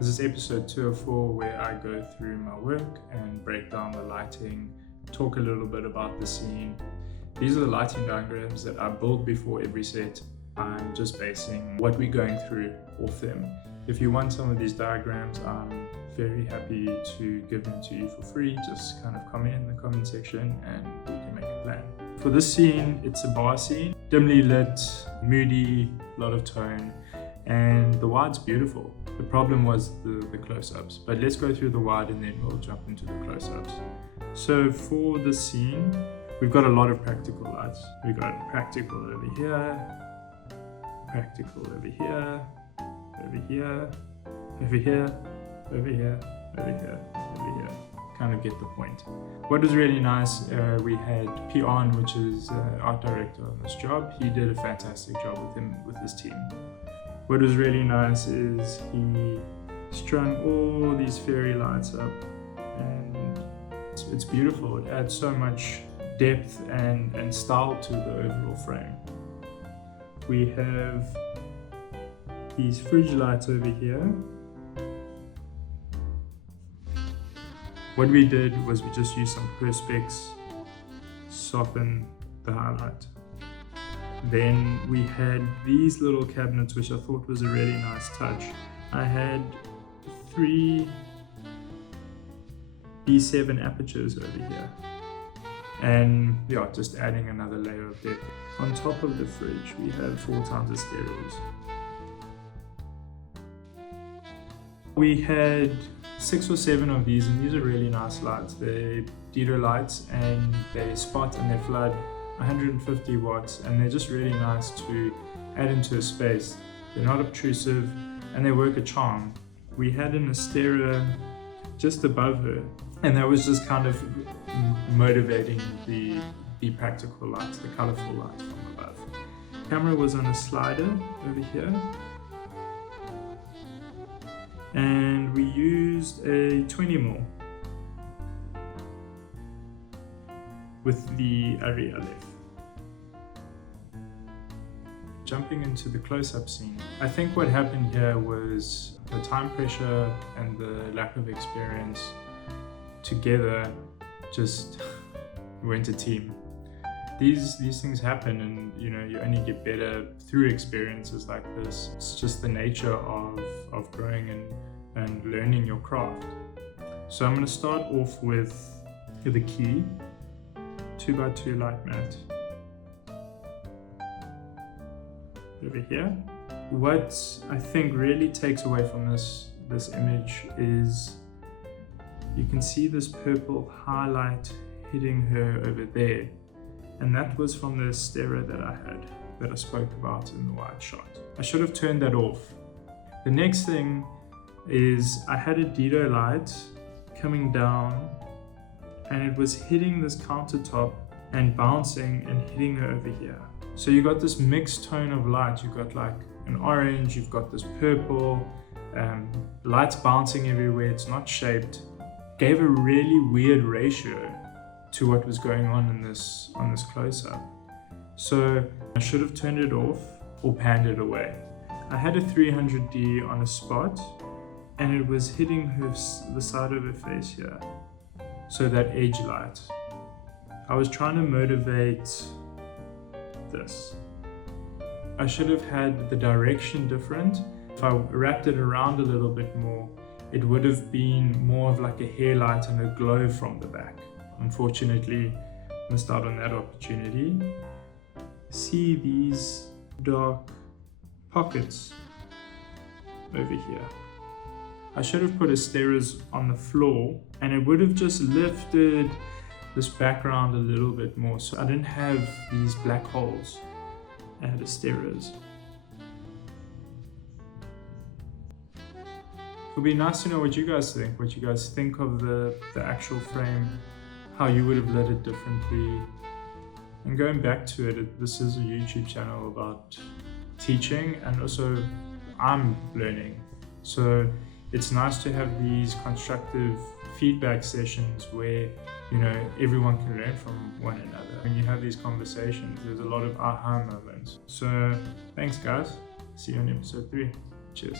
This is episode 2 of 4 where I go through my work and break down the lighting, talk a little bit about the scene. These are the lighting diagrams that I build before every set. I'm just basing what we're going through off them. If you want some of these diagrams, I'm very happy to give them to you for free. Just kind of comment in the comment section and we can make a plan. For this scene, it's a bar scene, dimly lit, moody, a lot of tone, and the wide's beautiful. The problem was the close-ups, but let's go through the wide and then we'll jump into the close-ups. So for the scene, we've got a lot of practical lights. We've got practical over here, practical over here, over here, over here, over here, over here, over here. Kind of get the point. What was really nice, we had Pion, which is art director on this job. He did a fantastic job with his team. What was really nice is he strung all these fairy lights up, and it's beautiful. It adds so much depth and style to the overall frame. We have these fridge lights over here. What we did was we just used some perspex, soften the highlight. Then we had these little cabinets, which I thought was a really nice touch. I had 3 B7 apertures over here. And yeah, just adding another layer of depth. On top of the fridge, we have 4 times the stereos. We had 6 or 7 of these, and these are really nice lights. They're Dido lights, and they spot and they flood 150 watts, and they're just really nice to add into a space. They're not obtrusive and they work a charm. We had an Astera just above her, and that was just kind of motivating the practical lights, the colorful lights from above. Camera was on a slider over here, and we used a 20mm with the area left. Jumping into the close-up scene, I think what happened here was the time pressure and the lack of experience together just went a team. These things happen, and you only get better through experiences like this. It's just the nature of growing and learning your craft. So I'm going to start off with the key 2x2 light mat over here. What I think really takes away from this image is you can see this purple highlight hitting her over there, and that was from the Astera that I spoke about in the wide shot. I should have turned that off. The next thing is I had a Dido light coming down, and it was hitting this countertop and bouncing and hitting her over here. So you got this mixed tone of light. You've got like an orange, you've got this purple, lights bouncing everywhere, it's not shaped. Gave a really weird ratio to what was going on in this close-up. So I should have turned it off or panned it away. I had a 300D on a spot, and it was hitting the side of her face here. So that edge light. I was trying to motivate this. I should have had the direction different. If I wrapped it around a little bit more, it would have been more of like a hair light and a glow from the back. Unfortunately, missed out on that opportunity. See these dark pockets over here. I should have put Asteras on the floor, and it would have just lifted this background a little bit more, so I didn't have these black holes. I had Asteras. It would be nice to know what you guys think of the actual frame, how you would have lit it differently. And going back to it, this is a YouTube channel about teaching, and also I'm learning. So it's nice to have these constructive feedback sessions where everyone can learn from one another. When you have these conversations, there's a lot of aha moments. So thanks guys, see you on episode 3. Cheers.